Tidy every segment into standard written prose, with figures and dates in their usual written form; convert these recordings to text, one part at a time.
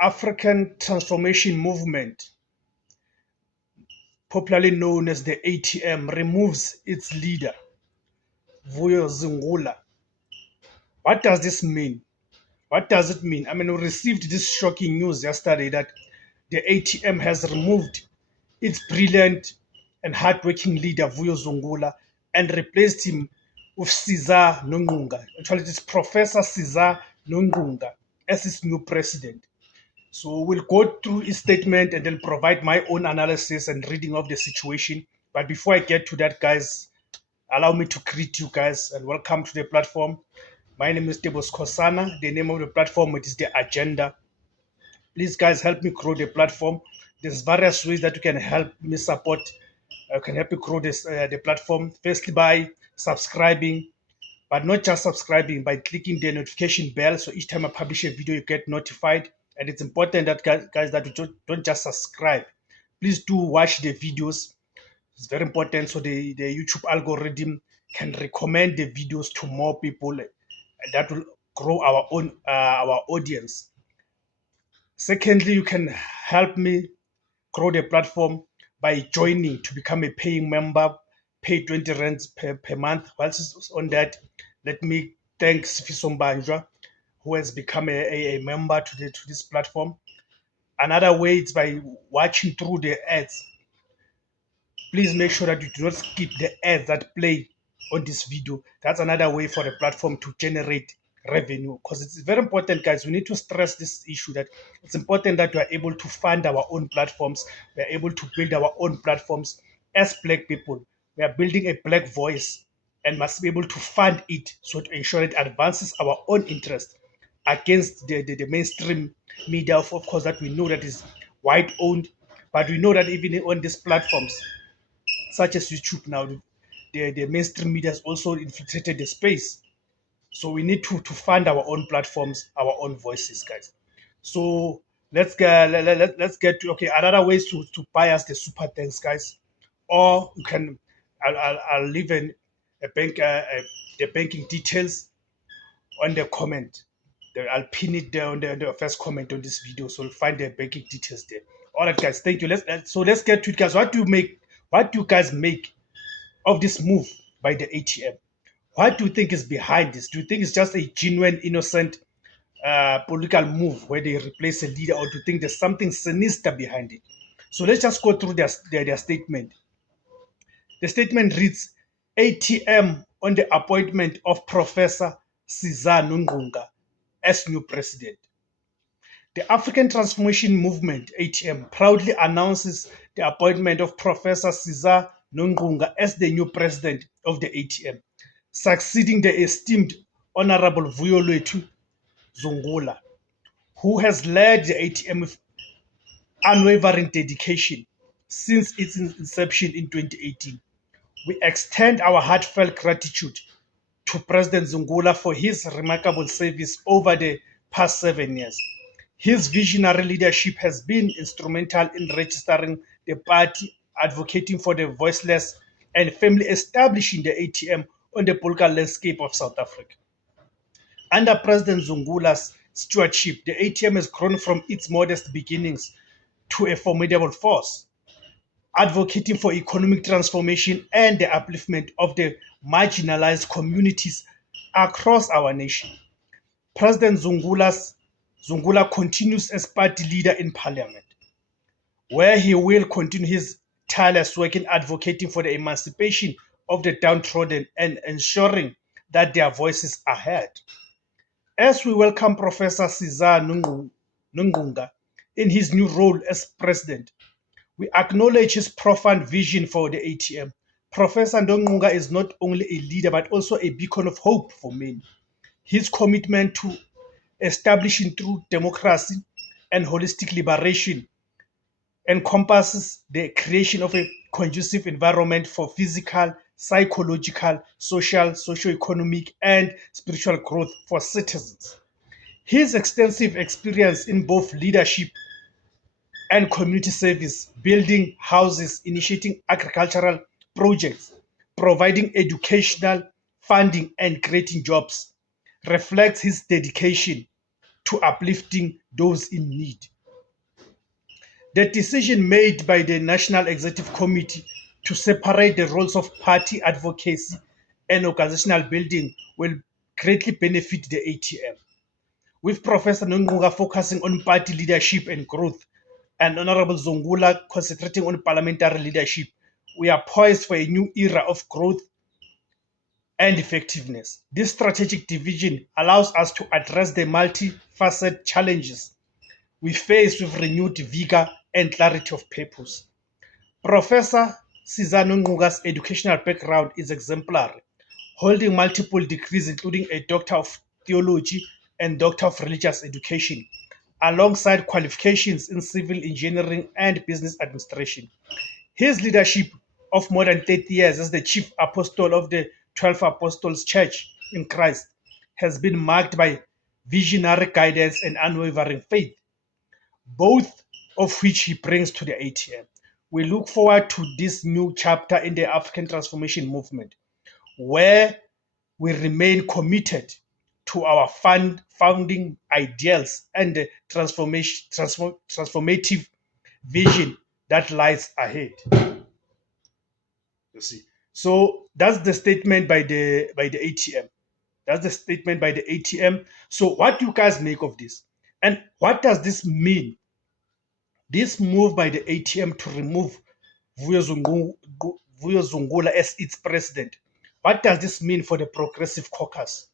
African Transformation Movement, popularly known as the ATM, removes its leader, Vuyo Zingula. What does this mean? What does it mean? I mean, we received this shocking news yesterday that the ATM has removed its brilliant and hardworking leader, Vuyo Zungula, and replaced him with Caesar Nongunga. Actually, it is Professor Caesar Nongunga as his new president. So we'll go through his statement and then provide my own analysis and reading of the situation. But before I get to that, guys, allow me to greet you guys and welcome to the platform. My name is Tebos Kosana. The name of the platform is The Agenda. Please, guys, help me grow the platform. There's various ways that you can help me support, can help me grow this the platform. Firstly, by subscribing, but not just subscribing, by clicking the notification bell. So each time I publish a video, you get notified. And it's important that guys that you don't just subscribe. Please do watch the videos. It's very important so the YouTube algorithm can recommend the videos to more people, and that will grow our audience. Secondly, you can help me grow the platform by joining to become a paying member. Pay 20 rands per month. Whilst on that, let me thank Sifiso Mbanjwa, who has become a member to this platform. Another way is by watching through the ads. Please make sure that you do not skip the ads that play on this video. That's another way for the platform to generate revenue, because it's very important, guys. We need to stress this issue that it's important that we are able to fund our own platforms. We are able to build our own platforms as Black people. We are building a Black voice and must be able to fund it so to ensure it advances our own interest against the mainstream media, of course, that we know that is white owned. But we know that even on these platforms such as YouTube now, the mainstream media has also infiltrated the space. So we need to fund our own platforms, our own voices, guys. So let's get to, okay, another ways to buy us the super thanks, guys. Or you can, I'll leave a bank the banking details on the comment. I'll pin it there on the first comment on this video, so you'll find the banking details there. All right, guys, thank you. Let's get to it, guys. What do you guys make of this move by the ATM? What do you think is behind this? Do you think it's just a genuine, innocent political move where they replace a leader, or do you think there's something sinister behind it? So let's just go through their statement. The statement reads, ATM on the appointment of Professor Caesar Nongunga as new president. The African Transformation Movement, ATM, proudly announces the appointment of Professor Caesar Nongunga as the new president of the ATM, succeeding the esteemed Honorable Vuyo Zungula, who has led the ATM with unwavering dedication since its inception in 2018. We extend our heartfelt gratitude to President Zungula for his remarkable service over the past 7 years. His visionary leadership has been instrumental in registering the party, advocating for the voiceless, and firmly establishing the ATM on the political landscape of South Africa. Under President Zungula's stewardship, the ATM has grown from its modest beginnings to a formidable force, advocating for economic transformation and the upliftment of the marginalized communities across our nation. President Zungula continues as party leader in parliament, where he will continue his tireless work in advocating for the emancipation of the downtrodden and ensuring that their voices are heard. As we welcome Professor Caesar Nongunga in his new role as president, we acknowledge his profound vision for the ATM. Professor Nongunga is not only a leader, but also a beacon of hope for many. His commitment to establishing true democracy and holistic liberation encompasses the creation of a conducive environment for physical, psychological, social, socio-economic, and spiritual growth for citizens. His extensive experience in both leadership and community service, building houses, initiating agricultural projects, providing educational funding, and creating jobs, reflects his dedication to uplifting those in need. The decision made by the National Executive Committee to separate the roles of party advocacy and organizational building will greatly benefit the ATM. With Professor Nonqula focusing on party leadership and growth, and Honorable Zungula concentrating on parliamentary leadership, we are poised for a new era of growth and effectiveness. This strategic division allows us to address the multifaceted challenges we face with renewed vigor and clarity of purpose. Professor Sizani Nquga's educational background is exemplary, holding multiple degrees including a Doctor of Theology and Doctor of Religious Education, alongside qualifications in civil engineering and business administration. His leadership of more than 30 years as the chief apostle of the 12 Apostles Church in Christ has been marked by visionary guidance and unwavering faith, both of which he brings to the ATM. We look forward to this new chapter in the African transformation movement, where we remain committed to our founding ideals and the transformative vision that lies ahead. You see, so that's the statement by the ATM. That's the statement by the ATM. So, what do you guys make of this? And what does this mean? This move by the ATM to remove Vuyo Zungula as its president. What does this mean for the Progressive Caucus?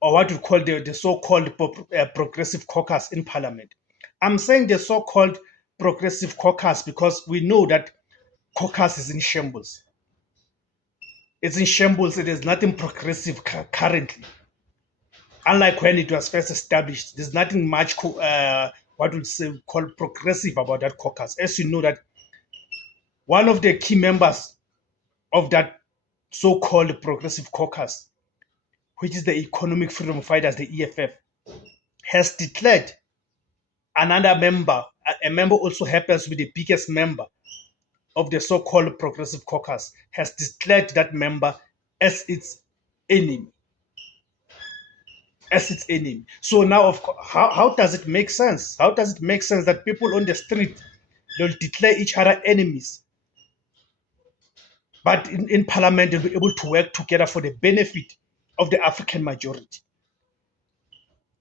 Or what we call the so-called Progressive Caucus in Parliament? I'm saying the so-called Progressive Caucus because we know that caucus is in shambles. It's in shambles. It is nothing progressive currently. Unlike when it was first established, there's nothing much what would say called progressive about that caucus. As you know that one of the key members of that so-called Progressive Caucus, which is the Economic Freedom Fighters, the EFF, has declared another member, a member also happens to be the biggest member of the so-called Progressive Caucus, has declared that member as its enemy. As its enemy. So now, of course, how does it make sense? How does it make sense that people on the street, they'll declare each other enemies, but in Parliament they'll be able to work together for the benefit of the African majority?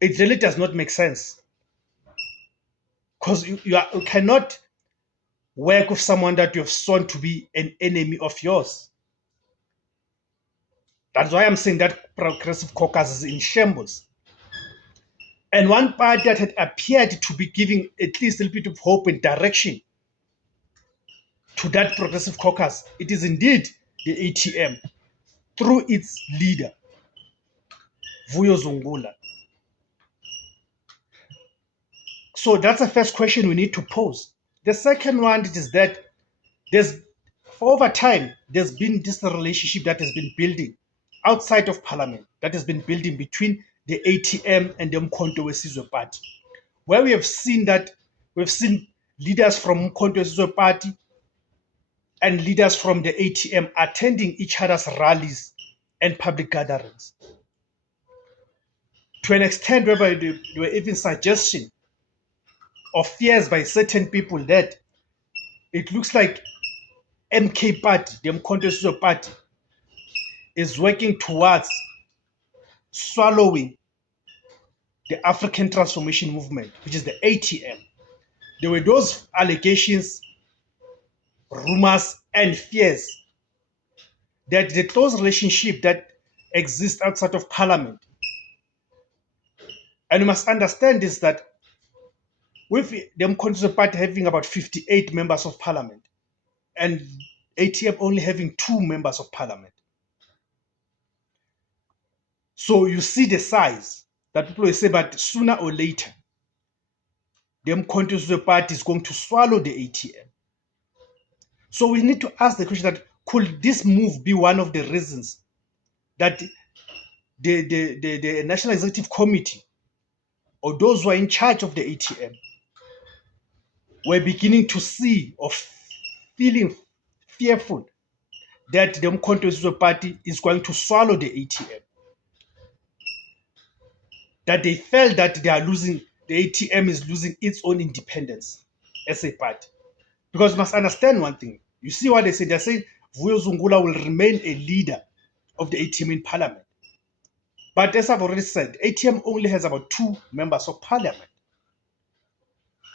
It really does not make sense, because you cannot work with someone that you have shown to be an enemy of yours. That's why I'm saying that Progressive Caucus is in shambles. And one party that had appeared to be giving at least a little bit of hope and direction to that Progressive Caucus, it is indeed the ATM through its leader, Vuyo Zungula. So that's the first question we need to pose. The second one is that for over time, there's been this relationship that has been building outside of Parliament, that has been building between the ATM and the Umkhonto weSizwe Party, where we've seen leaders from Umkhonto weSizwe Party and leaders from the ATM attending each other's rallies and public gatherings, to an extent whereby there were even suggestions or fears by certain people that it looks like MK Party, the Umkhonto weSizwe Party, is working towards swallowing the African Transformation Movement, which is the ATM. There were those allegations, rumors, and fears that the close relationship that exists outside of Parliament. And you must understand this, that with the Umkhonto Party having about 58 members of Parliament and ATM only having 2 members of Parliament. So you see the size that people will say, but sooner or later, the Umkhonto Party is going to swallow the ATM. So we need to ask the question that, could this move be one of the reasons that the National Executive Committee or those who are in charge of the ATM were beginning to see or feeling fearful that the Umkhonto Party is going to swallow the ATM? that they felt that they are losing, the ATM is losing its own independence as a party. Because you must understand one thing. You see what they say? They say Vuyo Zungula will remain a leader of the ATM in parliament. But as I've already said, ATM only has about 2 members of parliament.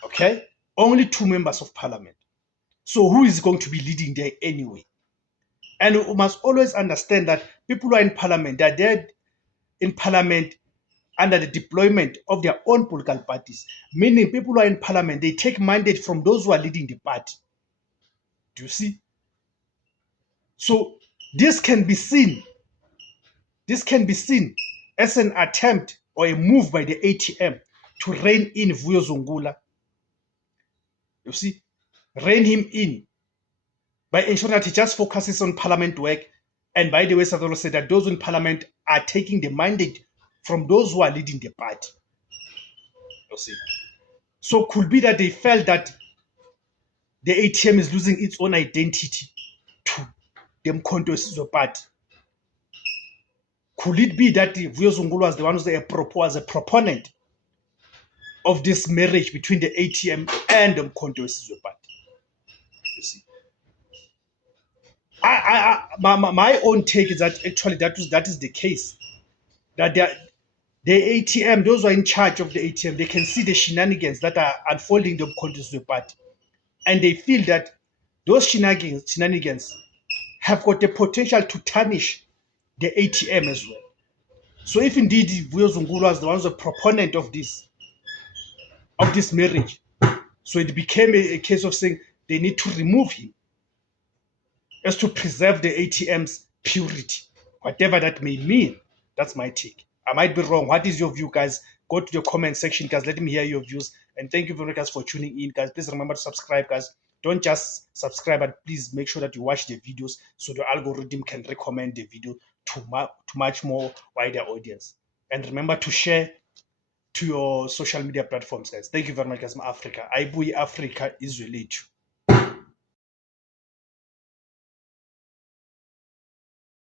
Okay? Only 2 members of parliament. So who is going to be leading there anyway? And we must always understand that people who are in parliament, they're there in parliament under the deployment of their own political parties. Meaning people who are in parliament, they take mandate from those who are leading the party. Do you see? So this can be seen as an attempt or a move by the ATM to rein in Vuyo Zungula. You see, rein him in by ensuring that he just focuses on parliament work. And by the way, Sadolo said that those in parliament are taking the mandate from those who are leading the party. You see, so could be that they felt that the ATM is losing its own identity to the Mkhonto weSizwe party. Could it be that Vuyo Zungula was the one who's a proponent of this marriage between the ATM and the Mkhonto weSizwe party? You see, my own take is that actually that is the case. That the ATM, those who are in charge of the ATM, they can see the shenanigans that are unfolding in the Mkhonto weSizwe party, and they feel that those shenanigans have got the potential to tarnish the ATM as well. So if indeed Vuyo Zungula was the one who's a proponent of this marriage, so it became a case of saying they need to remove him as to preserve the ATM's purity, whatever that may mean. That's my take. I might be wrong. What is your view, guys? Go to the comment section, guys. Let me hear your views. And thank you very much, guys, for tuning in, guys. Please remember to subscribe, guys. Don't just subscribe, but please make sure that you watch the videos so the algorithm can recommend the video to much more wider audience. And remember to share to your social media platforms, guys. Thank you very much, guys. Africa. Aibuyi Africa Izwe lethu.